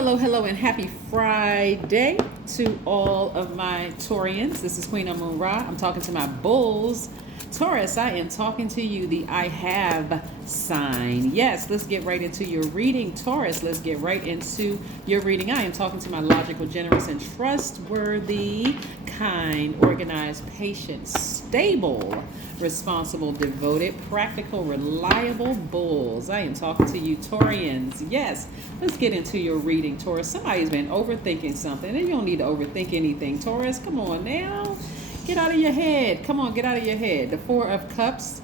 Hello, and happy Friday to all of my Taurians. This is Queen Amun Ra. I'm talking to my bulls. Taurus, I am talking to you, the I have sign. Yes, let's get right into your reading. Taurus, let's get right into your reading. I am talking to my logical, generous, and trustworthy, kind, organized, patient, stable, responsible, devoted, practical, reliable bulls. I am talking to you, Taurians. Yes, let's get into your reading, Taurus. Somebody's been overthinking something, and you don't need to overthink anything, Taurus. Come on now. Get out of your head. Come on, get out of your head. The Four of Cups.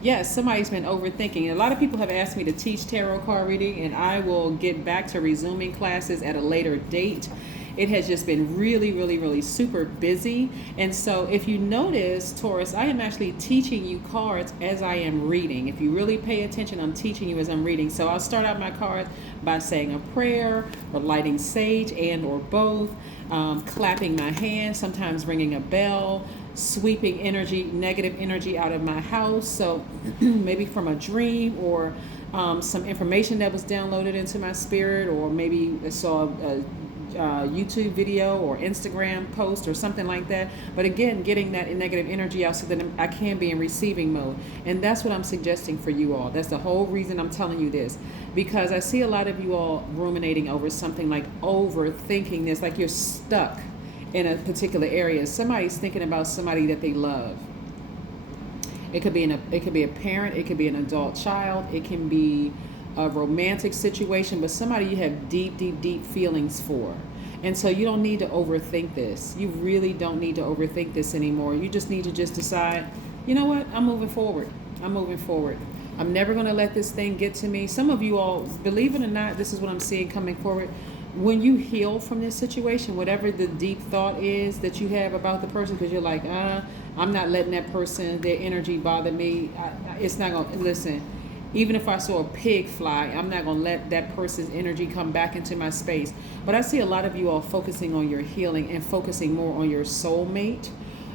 Yes, somebody's been overthinking. A lot of people have asked me to teach tarot card reading, and I will get back to resuming classes at a later date. It has just been really super busy. And so if you notice, Taurus, I am actually teaching you cards as I am reading. If you really pay attention, I'm teaching you as I'm reading. So I'll start out my cards by saying a prayer or lighting sage and or both, clapping my hands, sometimes ringing a bell, sweeping energy, negative energy out of my house. So maybe from a dream or some information that was downloaded into my spirit, or maybe I saw a YouTube video or Instagram post or something like that. But again, getting that negative energy out so that I can be in receiving mode. And that's what I'm suggesting for you all. That's the whole reason I'm telling you this, because I see a lot of you all ruminating over something, like overthinking this, like you're stuck in a particular area. Somebody's thinking about somebody that they love. It could be a parent, it could be an adult child, it can be a romantic situation, but somebody you have deep feelings for. And so you don't need to overthink this. You really don't need to overthink this anymore. You just need to just decide, you know what, I'm moving forward. I'm never going to let this thing get to me. Some of you all, believe it or not, this is what I'm seeing coming forward. When you heal from this situation, whatever the deep thought is that you have about the person, because you're like, I'm not letting that person, their energy bother me. It's not going to, listen, even if I saw a pig fly, I'm not going to let that person's energy come back into my space. But I see a lot of you all focusing on your healing and focusing more on your soulmate,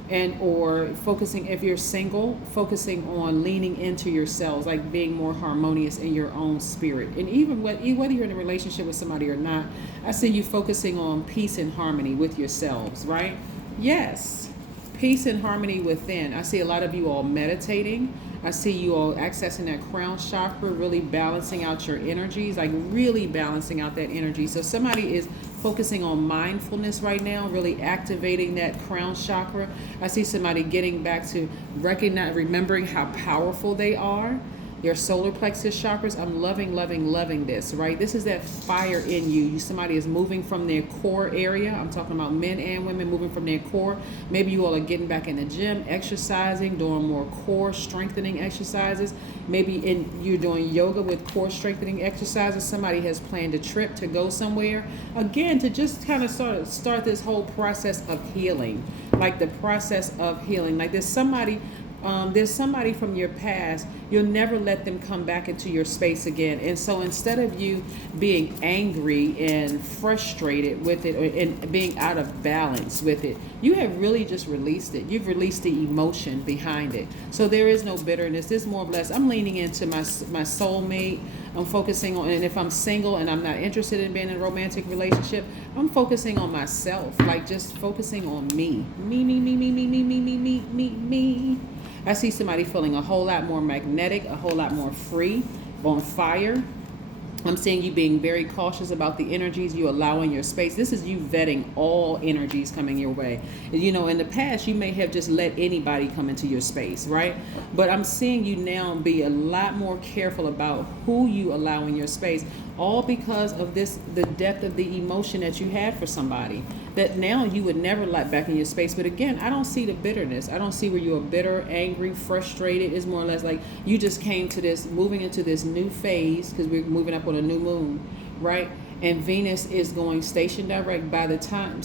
and or focusing, if you're single, focusing on leaning into yourselves, like being more harmonious in your own spirit. And even whether you're in a relationship with somebody or not, I see you focusing on peace and harmony with yourselves, right? Yes, peace and harmony within. I see a lot of you all meditating. I see you all accessing that crown chakra, really balancing out your energies, like really balancing out that energy. So somebody is focusing on mindfulness right now, really activating that crown chakra. I see somebody getting back to remembering how powerful they are. Your solar plexus chakras. I'm loving this, right? This is that fire in you. Somebody is moving from their core area. I'm talking about men and women moving from their core. Maybe you all are getting back in the gym, exercising, doing more core strengthening exercises. Maybe you're doing yoga with core strengthening exercises. Somebody has planned a trip to go somewhere. Again, to just kind of start this whole process of healing, like the process of healing. Like there's somebody from your past, you'll never let them come back into your space again. And so instead of you being angry and frustrated with it, and being out of balance with it, you have really just released it. You've released the emotion behind it. So there is no bitterness. There's more or less, I'm leaning into my soulmate. I'm focusing on, and if I'm single and I'm not interested in being in a romantic relationship, I'm focusing on myself, like just focusing on me. Me. I see somebody feeling a whole lot more magnetic, a whole lot more free, on fire. I'm seeing you being very cautious about the energies you allow in your space. This is you vetting all energies coming your way. You know, in the past, you may have just let anybody come into your space, right? But I'm seeing you now be a lot more careful about who you allow in your space, all because of the depth of the emotion that you had for somebody that now you would never let back in your space. But again, I don't see the bitterness. I don't see where you're bitter, angry, frustrated. It's more or less like you just came to this, moving into this new phase, because we're moving up on a new moon, right? And Venus is going station direct. By the time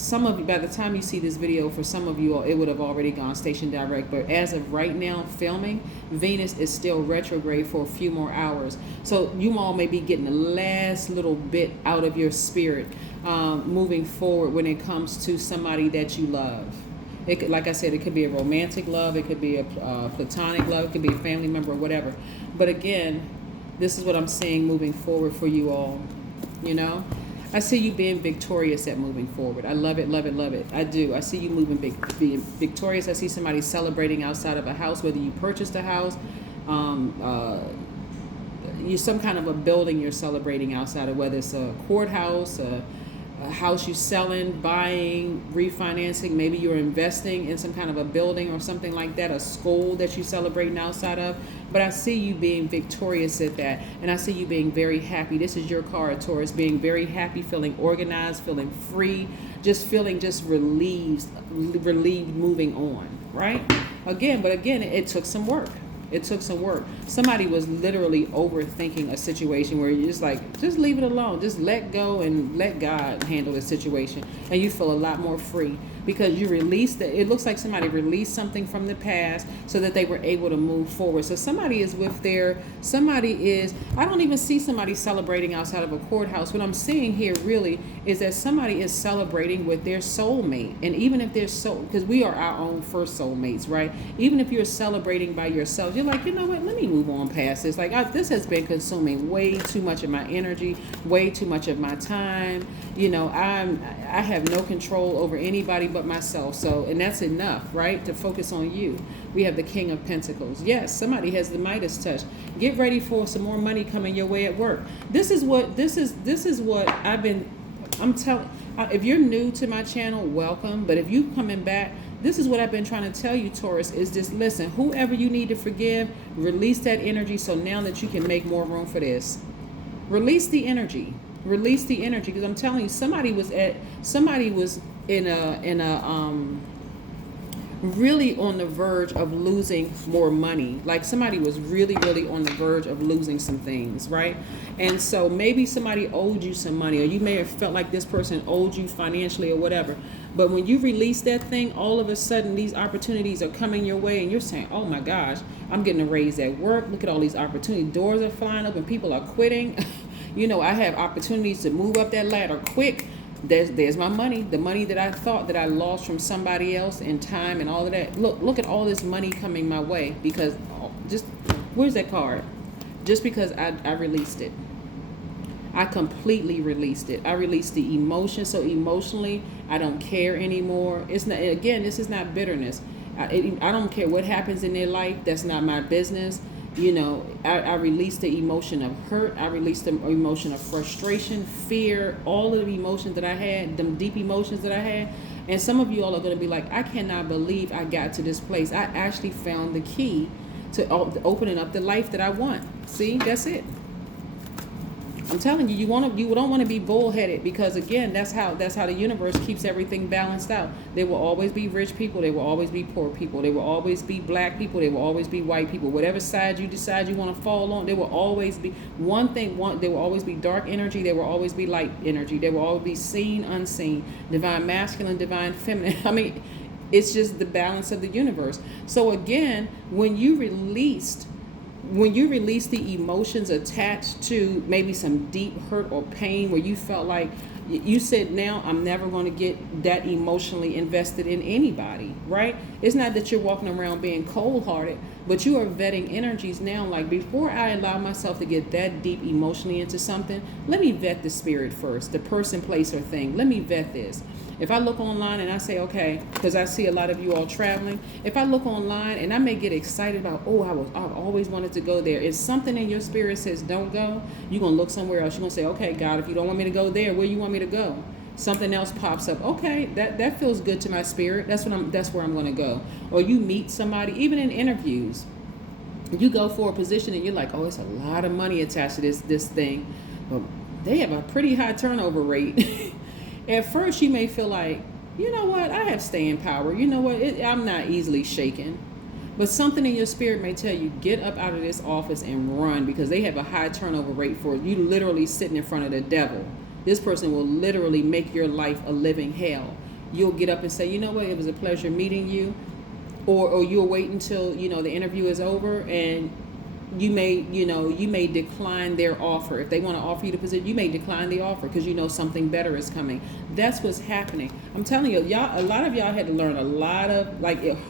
you see this video, for some of you all, it would have already gone station direct. But as of right now, filming, Venus is still retrograde for a few more hours. So you all may be getting the last little bit out of your spirit, moving forward when it comes to somebody that you love. It could, like I said, it could be a romantic love, it could be a platonic love, it could be a family member or whatever. But again, this is what I'm seeing moving forward for you all. You know, I see you being victorious at moving forward. I love it, love it, love it. I do. I see you being victorious. I see somebody celebrating outside of a house, whether you purchased a house, you some kind of a building you're celebrating outside of, whether it's a courthouse, a house you're selling, buying, refinancing. Maybe you're investing in some kind of a building or something like that, a school that you're celebrating outside of. But I see you being victorious at that. And I see you being very happy. This is your card, Taurus, being very happy, feeling organized, feeling free, just feeling just relieved, moving on, right? Again, it took some work. It took some work. Somebody was literally overthinking a situation where you're just like, just leave it alone. Just let go and let God handle the situation. And you feel a lot more free because you released it. It looks like somebody released something from the past so that they were able to move forward. So somebody is I don't even see somebody celebrating outside of a courthouse. What I'm seeing here really is that somebody is celebrating with their soulmate. And even if because we are our own first soulmates, right? Even if you're celebrating by yourself, you're like, you know what, let me move on past this. Like, this has been consuming way too much of my energy, way too much of my time. You know, I have no control over anybody but myself. So, and that's enough, right? To focus on you. We have the King of Pentacles. Yes, somebody has the Midas touch. Get ready for some more money coming your way at work. This is what I'm telling. If you're new to my channel, welcome. But if you coming back, this is what I've been trying to tell you, Taurus, is just listen, whoever you need to forgive, release that energy so now that you can make more room for this. Release the energy. Release the energy. Because I'm telling you, somebody was in a really on the verge of losing more money. Like somebody was really, really on the verge of losing some things, right? And so maybe somebody owed you some money, or you may have felt like this person owed you financially or whatever. But when you release that thing, all of a sudden these opportunities are coming your way and you're saying, oh my gosh, I'm getting a raise at work. Look at all these opportunities. Doors are flying up and people are quitting. You know, I have opportunities to move up that ladder quick. There's my money, the money that I thought that I lost from somebody else in time and all of that. Look at all this money coming my way because where's that card? Just because I released it. I completely released it. I released the emotion. So emotionally, I don't care anymore. It's not, again, this is not bitterness. I don't care what happens in their life. That's not my business. You know, I released the emotion of hurt. I released the emotion of frustration, fear, all of the emotions that I had, them deep emotions that I had. And some of you all are going to be like, I cannot believe I got to this place. I actually found the key to opening up the life that I want. See, that's it. I'm telling you, you don't want to be bullheaded because again, that's how the universe keeps everything balanced out. There will always be rich people. There will always be poor people. There will always be black people. There will always be white people. Whatever side you decide you want to fall on, there will always be there will always be dark energy. There will always be light energy. There will always be seen, unseen, divine masculine, divine feminine. I mean, it's just the balance of the universe. So again, when you release the emotions attached to maybe some deep hurt or pain where you felt like you said, now I'm never going to get that emotionally invested in anybody, right? It's not that you're walking around being cold-hearted, but you are vetting energies now. Like, before I allow myself to get that deep emotionally into something, let me vet the spirit first, the person, place, or thing. Let me vet this. If I look online and I say, okay, because I see a lot of you all traveling, if I look online and I may get excited about, I've always wanted to go there. If something in your spirit says don't go, you're going to look somewhere else. You're going to say, okay, God, if you don't want me to go there, where you want me to go? Something else pops up. Okay, that feels good to my spirit. That's where I'm going to go. Or you meet somebody, even in interviews, you go for a position and you're like, oh, it's a lot of money attached to this thing. But they have a pretty high turnover rate. At first, you may feel like, you know what, I have staying power. You know what, I'm not easily shaken. But something in your spirit may tell you, get up out of this office and run, because they have a high turnover rate for you literally sitting in front of the devil. This person will literally make your life a living hell. You'll get up and say, you know what, it was a pleasure meeting you. Or you'll wait until, the interview is over, and you may decline their offer. If they want to offer you the position, you may decline the offer because something better is coming. That's what's happening. I'm telling you, a lot of y'all had to learn a lot of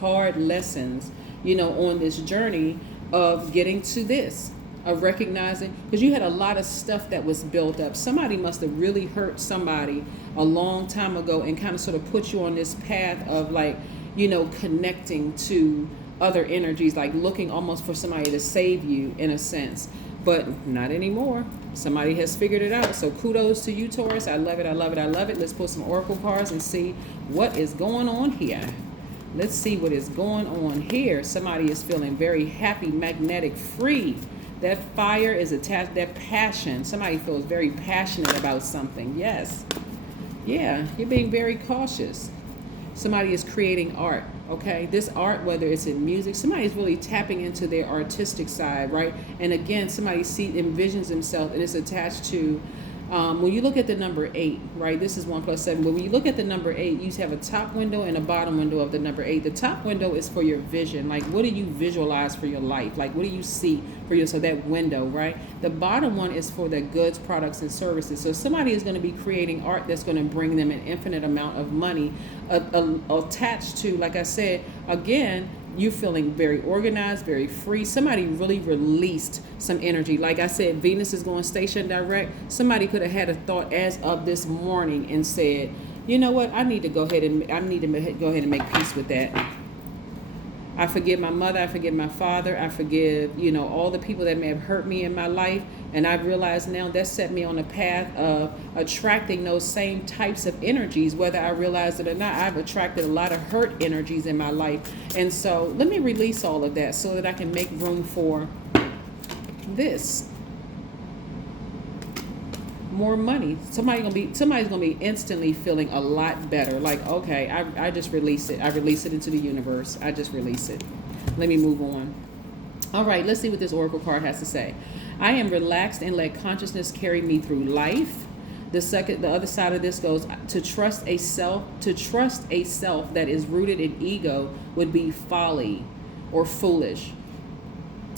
hard lessons, on this journey of getting to this, of recognizing, because you had a lot of stuff that was built up. Somebody must have really hurt somebody a long time ago and kind of sort of put you on this path of like, connecting to other energies, like looking almost for somebody to save you in a sense, but not anymore. Somebody has figured it out. So kudos to you, Taurus. I love it. I love it. I love it. Let's pull some oracle cards and see what is going on here. Let's see what is going on here. Somebody is feeling very happy, magnetic, free. That fire is attached, that passion. Somebody feels very passionate about something. Yes. Yeah, you're being very cautious. Somebody is creating art, okay? This art, whether it's in music, somebody's really tapping into their artistic side, right? And again, somebody envisions themselves, and it's attached to, when you look at the number 8, right? This is 1 plus 7, but when you look at the number 8, you have a top window and a bottom window of the number 8. The top window is for your vision. Like, what do you visualize for your life? Like, what do you see for you? So that window, right? The bottom one is for the goods, products, and services. So somebody is going to be creating art that's going to bring them an infinite amount of money attached to, like I said, again, you feeling very organized, very free. Somebody really released some energy. Like I said, Venus is going station direct. Somebody could have had a thought as of this morning and said, you know what, I need to go ahead and make peace with that. I forgive my mother, I forgive my father, I forgive, all the people that may have hurt me in my life. And I've realized now that set me on a path of attracting those same types of energies, whether I realize it or not. I've attracted a lot of hurt energies in my life. And so let me release all of that so that I can make room for this. More money. Somebody's gonna be instantly feeling a lot better. Like, okay, I just release it. I release it into the universe. I just release it. Let me move on. All right, let's see what this oracle card has to say. I am relaxed and let consciousness carry me through life. The other side of this goes to trust a self. To trust a self that is rooted in ego would be folly or foolish.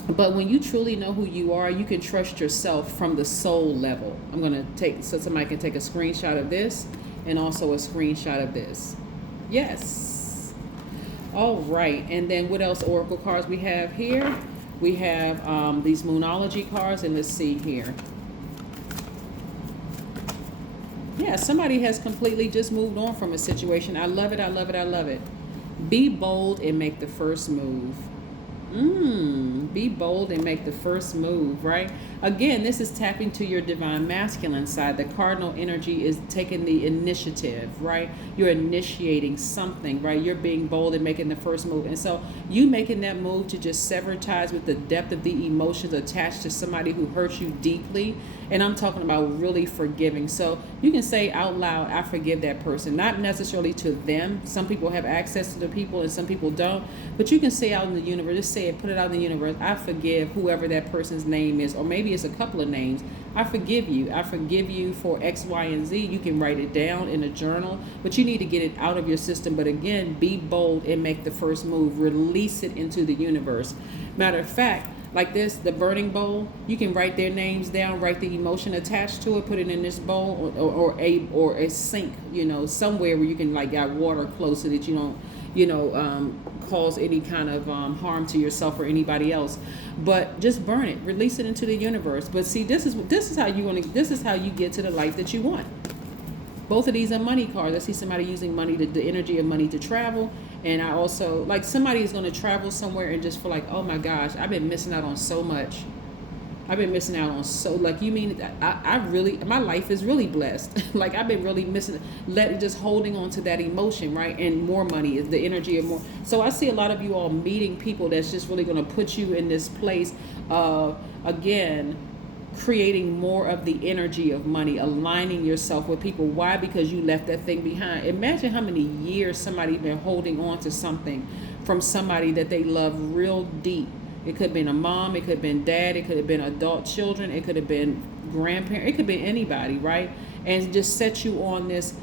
But when you truly know who you are, you can trust yourself from the soul level. I'm going to take, so somebody can take a screenshot of this and also a screenshot of this. Yes. All right. And then what else oracle cards we have here? We have these Moonology cards, and let's see here. Yeah, somebody has completely just moved on from a situation. I love it. I love it. I love it. Be bold and make the first move. Be bold and make the first move, right? Again, this is tapping to your divine masculine side. The cardinal energy is taking the initiative, right? You're initiating something, right? You're being bold and making the first move. And so you making that move to just sever ties with the depth of the emotions attached to somebody who hurt you deeply. And I'm talking about really forgiving. So you can say out loud, I forgive that person. Not necessarily to them. Some people have access to the people and some people don't. But you can say out in the universe, just say it, put it out in the universe. I forgive whoever that person's name is. Or maybe it's a couple of names. I forgive you. I forgive you for X, Y, and Z. You can write it down in a journal. But you need to get it out of your system. But again, be bold and make the first move. Release it into the universe. Matter of fact, like this, the burning bowl, you can write their names down, write the emotion attached to it, put it in this bowl or a sink, somewhere where you can like got water close so that you don't, cause any kind of harm to yourself or anybody else. But just burn it, release it into the universe. But see, this is how you get to the life that you want. Both of these are money cards. I see somebody using money, the energy of money to travel. And I also, like somebody is going to travel somewhere and just feel like, oh my gosh, I've been missing out on so much. I've been missing out on like, you mean, my life is really blessed. Like I've been really missing, just holding on to that emotion, right? And more money is the energy of more. So I see a lot of you all meeting people that's just really going to put you in this place of, again, creating more of the energy of money, aligning yourself with people. Why? Because you left that thing behind. Imagine how many years somebody's been holding on to something from somebody that they love real deep. It could have been a mom, it could have been dad, it could have been adult children, it could have been grandparents, it could be anybody, right? And just set you on this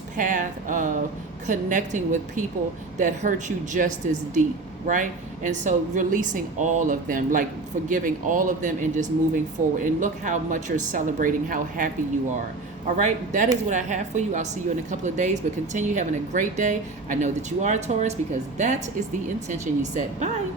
path of connecting with people that hurt you just as deep, right? And so releasing all of them, like forgiving all of them and just moving forward. And look how much you're celebrating, how happy you are. All right, that is what I have for you. I'll see you in a couple of days, but continue having a great day. I know that you are a Taurus because that is the intention you set. Bye.